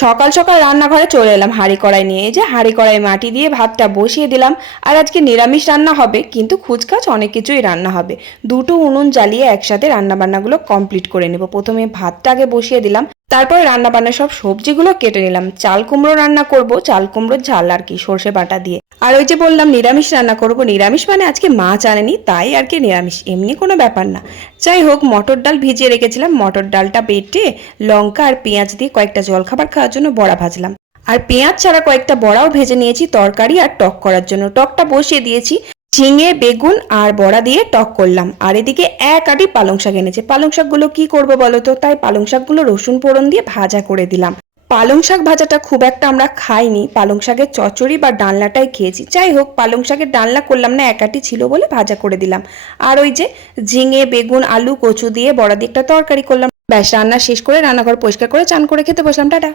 সকাল সকাল রান্নাঘরে চলে এলাম হাঁড়ি কড়াই নিয়ে। যে হাঁড়ি কড়াই মাটি দিয়ে ভাতটা বসিয়ে দিলাম। আর আজকে নিরামিষ রান্না হবে, কিন্তু খুচকাচ অনেক কিছুই রান্না হবে। দুটো উনুন জ্বালিয়ে একসাথে রান্নাবান্নাগুলো কমপ্লিট করে নেব। প্রথমে ভাতটা আগে বসিয়ে দিলাম। তারপরে রান্না বান্না সব সবজিগুলো কেটে নিলাম। চাল কুমড়ো রান্না করব, চাল কুমড়োর ঝাল আর কি, সর্ষে বাটা দিয়ে। আর ওই যে বললাম, নিরামিষ রান্না করব। নিরামিষ মানে আজকে মাছ আনেনি, তাই আর কি নিরামিষ, এমনি কোনো ব্যাপার না। যাই হোক, মটর ডাল ভিজিয়ে রেখেছিলাম। মটর ডালটা বেটে লঙ্কা আর পেঁয়াজ দিয়ে কয়েকটা জলখাবার খাওয়ার জন্য বড়া ভাজলাম। আর পেঁয়াজ ছাড়া কয়েকটা বড়াও ভেজে নিয়েছি, তরকারি আর টক করার জন্য। টকটা বসিয়ে দিয়েছি। ঝিঙে বেগুন আর বড়া দিয়ে টক করলাম। আর এদিকে এক আটি পালং শাক এনেছে। পালং শাকগুলো কি করব বলো তো? তাই পালং শাকগুলো রসুন ফোড়ন দিয়ে ভাজা করে দিলাম। পালং শাক ভাজাটা খুব একটা আমরা খাইনি। পালং শাকের চচড়ি বা ডালনাটাই খেয়েছি। যাই হোক, পালং শাকের ডালনা করলাম না একাটি ছিল বলে ভাজা করে দিলাম। আর ওই যে ঝিঙে, বেগুন, আলু, কচু দিয়ে বড়া দিয়ে একটা তরকারি করলাম। ব্যাস, রান্না শেষ করে রান্নাঘর পরিষ্কার করে চান করে খেতে বসলাম। টাটা।